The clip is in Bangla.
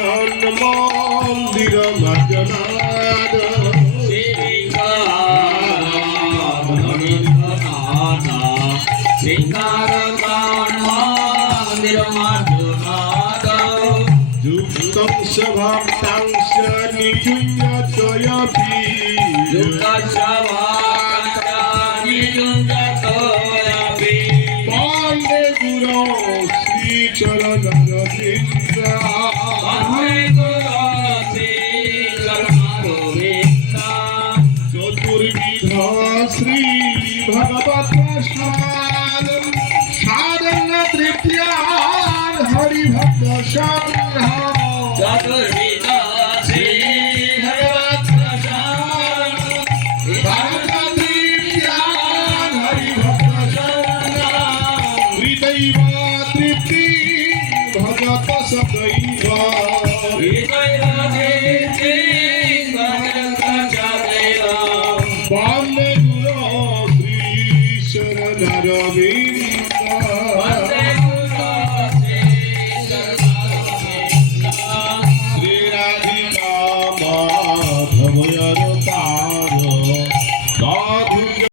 মন্দির মজনাদ যুক্তং ভক্তাংশ নিযুঞ্জতয়পি বন্দে গুরু শ্রীচরণরবিন্দা চতুর্বিধ শ্রী ভগবত সাধন সাধন তৃতীয়ান হরিভক্ত সংঘ চতুর্বিধ শ্রী ভগবত সাধন সাধন তৃতীয়ান হরিভক্ত সংঘ তৃতীয় তৃপ্তি ভগত সদৈব